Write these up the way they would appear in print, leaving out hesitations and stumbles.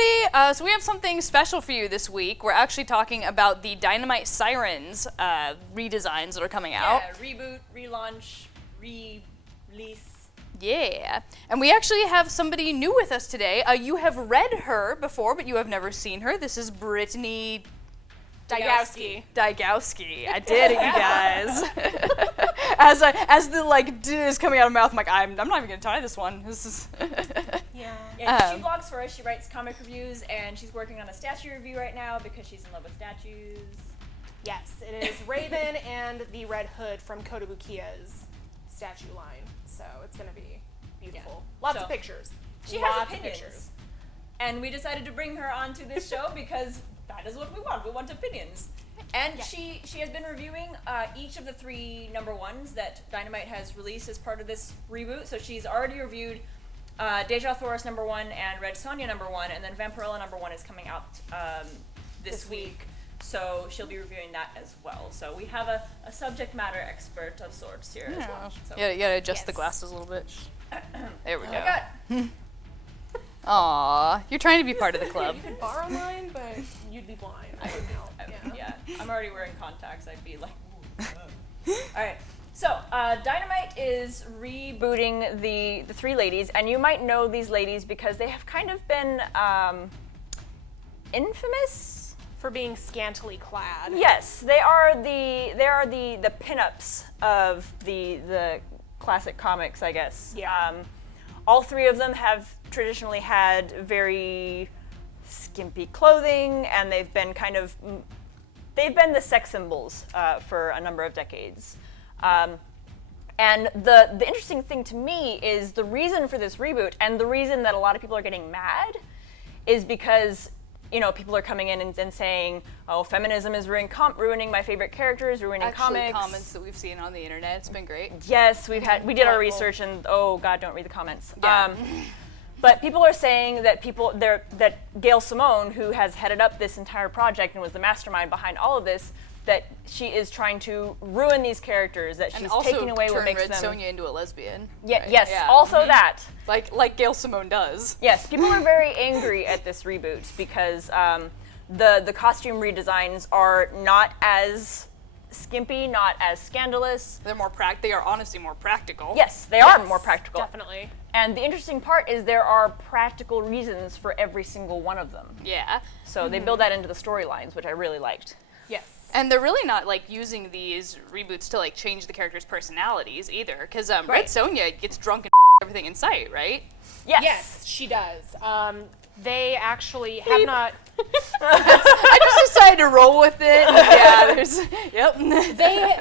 everybody! So we have something special for you this week. We're actually talking about the Dynamite Sirens redesigns that are coming out. Yeah, reboot, relaunch, release. Yeah, and we actually have somebody new with us today. You have read her before, but you have never seen her. This is Brittany Dygowski. I did it, you guys. as the d is coming out of my mouth, I'm like, I'm not even gonna try this one. This is. Yeah, she blogs for us. She writes comic reviews, and she's working on a statue review right now because she's in love with statues. Yes, it is Raven and the Red Hood from Kotobukiya's statue line. So it's going to be beautiful. Yeah. Lots of pictures. She has opinions. And we decided to bring her onto this show because that is what we want. We want opinions. And yes. she has been reviewing each of the 3 #1s that Dynamite has released as part of this reboot. So she's already reviewed Deja Thoris #1 and Red Sonja #1, and then Vampirella #1 is coming out this week. So she'll be reviewing that as well. So we have a subject matter expert of sorts here as well. So. Yeah, you gotta adjust the glasses a little bit. There we go. Oh my God. Aw, you're trying to be part of the club. You could borrow mine, but you'd be blind. I would know. Yeah, I'm already wearing contacts. I'd be like, all right. So, Dynamite is rebooting the 3 ladies, and you might know these ladies because they have kind of been infamous for being scantily clad. Yes, they are the pinups of the classic comics, I guess. Yeah. All 3 of them have traditionally had very skimpy clothing, and they've been the sex symbols for a number of decades. And the interesting thing to me is the reason for this reboot, and the reason that a lot of people are getting mad, is because people are coming in and saying, "Oh, feminism is ruining my favorite characters, ruining comics." Comments that we've seen on the internet, it's been great. Yes, we did our research, and oh God, don't read the comments. Yeah. But people are saying that that Gail Simone, who has headed up this entire project and was the mastermind behind all of this, that she is trying to ruin these characters, that she's taking away what makes Red them. Sonja into a lesbian. Yeah, right? yes, yeah. also that. Like Gail Simone does. Yes, people are very angry at this reboot because the costume redesigns are not as skimpy, not as scandalous. They're more they are honestly more practical. Yes, they are more practical. Definitely. And the interesting part is there are practical reasons for every single one of them. Yeah. So they build that into the storylines, which I really liked. Yes. And they're really not using these reboots to change the characters' personalities either, because Red Sonja gets drunk and everything in sight, right? Yes. Yes, she does. They actually have not. I just decided to roll with it. Yeah, yep.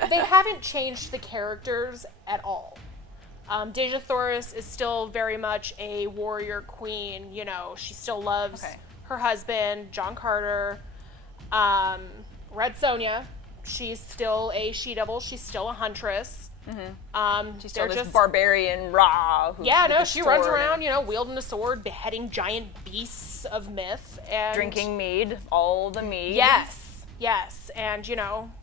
They haven't changed the characters at all. Deja Thoris is still very much a warrior queen. She still loves her husband, John Carter. Red Sonja, she's still a she-devil. She's still a huntress. Mm-hmm. She's still this barbarian Ra. She runs around, wielding a sword, beheading giant beasts of myth, and drinking mead, all the mead. Yes, and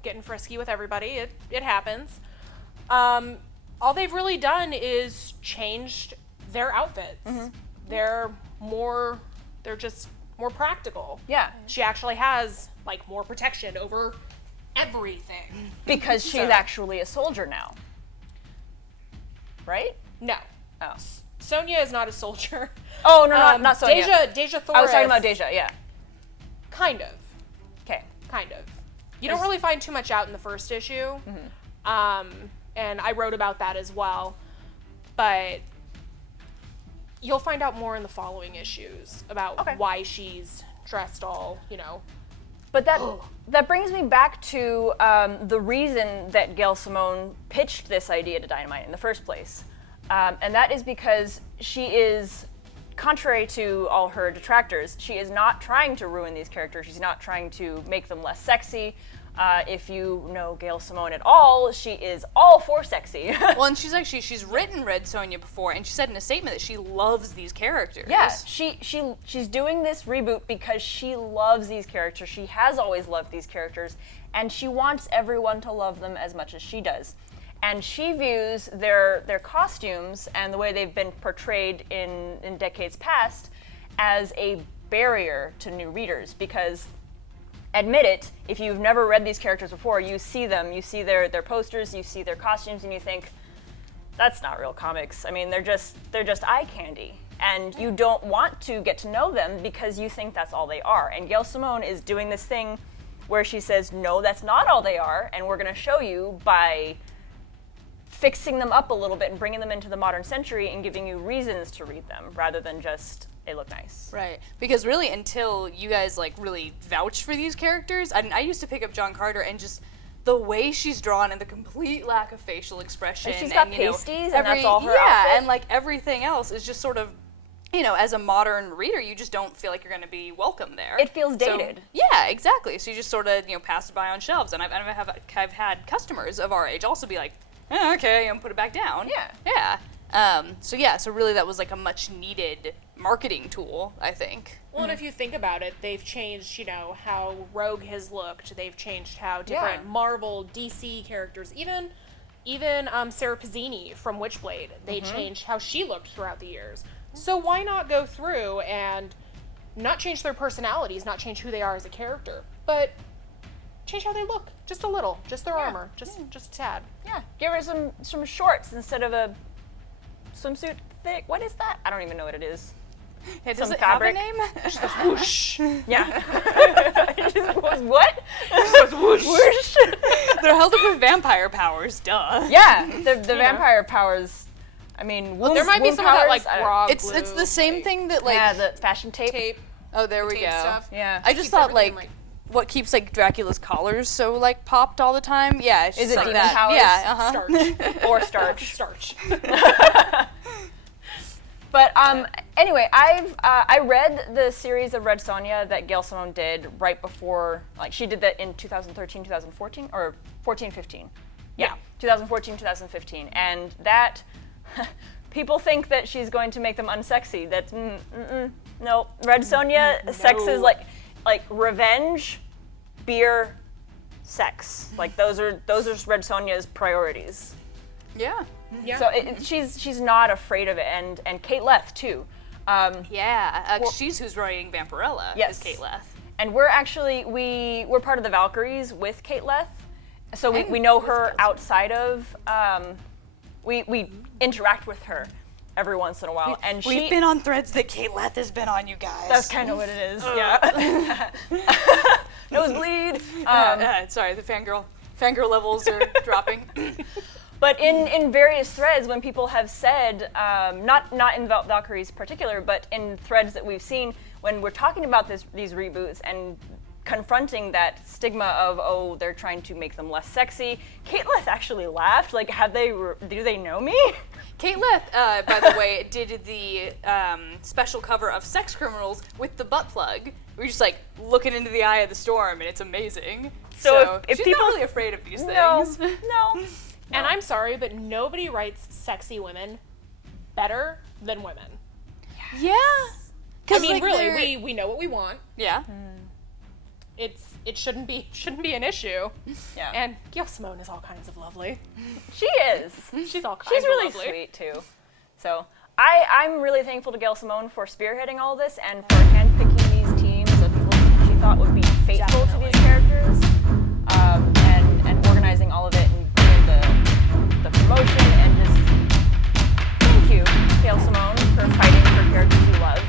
getting frisky with everybody. It happens. All they've really done is changed their outfits. Mm-hmm. They're just more practical. Yeah. She actually has more protection over everything. Because she's actually a soldier now. Right? No. Oh. Sonja is not a soldier. Oh, no, not Sonja. Deja Thoris. I was talking about Deja, yeah. Kind of. Okay. Kind of. You don't really find too much out in the first issue. Mm-hmm. And I wrote about that as well. But you'll find out more in the following issues about why she's dressed all, But that brings me back to the reason that Gail Simone pitched this idea to Dynamite in the first place. And that is because she is, contrary to all her detractors, she is not trying to ruin these characters. She's not trying to make them less sexy. If you know Gail Simone at all, she is all for sexy. Well, and she's written Red Sonja before, and she said in a statement that she loves these characters. Yeah, she's doing this reboot because she loves these characters. She has always loved these characters, and she wants everyone to love them as much as she does. And she views their costumes and the way they've been portrayed in decades past as a barrier to new readers because, admit it, if you've never read these characters before, you see them, you see their posters, you see their costumes, and you think, that's not real comics. I mean, they're just eye candy. And you don't want to get to know them because you think that's all they are. And Gail Simone is doing this thing where she says, no, that's not all they are, and we're going to show you by fixing them up a little bit and bringing them into the modern century and giving you reasons to read them rather than just they look nice. Right. Because really, until you guys like really vouch for these characters, I used to pick up John Carter and just the way she's drawn and the complete lack of facial expression. And she's got pasties and that's all her outfit. Yeah, and like everything else is just sort of, as a modern reader, you just don't feel like you're going to be welcome there. It feels dated. So, yeah, exactly. So you just sort of, pass it by on shelves. And I've had customers of our age also be like, okay, put it back down. Yeah. Yeah. So really that was like a much needed marketing tool, I think. Well, and if you think about it, they've changed, how Rogue has looked. They've changed how different Marvel, DC characters, even Sarah Pazzini from Witchblade, they changed how she looked throughout the years. So why not go through and not change their personalities, not change who they are as a character, but change how they look just a little, just their armor, just a tad. Yeah, give her some shorts instead of a swimsuit thick. What is that? I don't even know what it is. Yeah, some does it fabric. have a name? Just goes whoosh. Yeah. It just goes, what? It just goes whoosh. Whoosh. They're held up with vampire powers, duh. Yeah, the vampire powers. I mean, There might be some of that, like, raw It's the same thing that, like... the fashion tape. Oh, there we tape go. stuff. Yeah. I just thought, like, what keeps, like, Dracula's collars so, like, popped all the time? Yeah, it's Is just it like demon that. powers? Yeah, Starch. Or starch. Starch. But anyway, I read the series of Red Sonja that Gail Simone did right before, like she did that in 2013, 2014, or 14, 15. Yeah, 2014, 2015. And that, people think that she's going to make them unsexy. That's, no. Red Sonja, sex is like revenge, beer, sex. Like those are Red Sonja's priorities. Yeah. Yeah. So she's not afraid of it, and Kate Leth too. She's who's writing Vampirella. Yes. Is Kate Leth. And we're actually we're part of the Valkyries with Kate Leth, so we know her outside of. We interact with her every once in a while, and we've been on threads that Kate Leth has been on, you guys. That's kind of what it is. Yeah. Nosebleed. Sorry, the fangirl levels are dropping. But in various threads, when people have said, not in Valkyries particular, but in threads that we've seen, when we're talking about these reboots and confronting that stigma of, oh, they're trying to make them less sexy, Kate Leth actually laughed. Like, do they know me? Kate Leth, by the way, did the special cover of Sex Criminals with the butt plug. We're just like looking into the eye of the storm, and it's amazing. So if she's people not really afraid of these things. No. And I'm sorry, but nobody writes sexy women better than women. Yeah. I mean, really, we know what we want. Yeah. It shouldn't be an issue. Yeah. And Gail Simone is all kinds of lovely. She is. She's all kinds She's of really lovely. sweet too. So I'm really thankful to Gail Simone for spearheading all this and for handpicking these teams of people she thought would be faithful to these characters, and organizing all of it and doing the promotion and just thank you, Gail Simone, for fighting for characters you love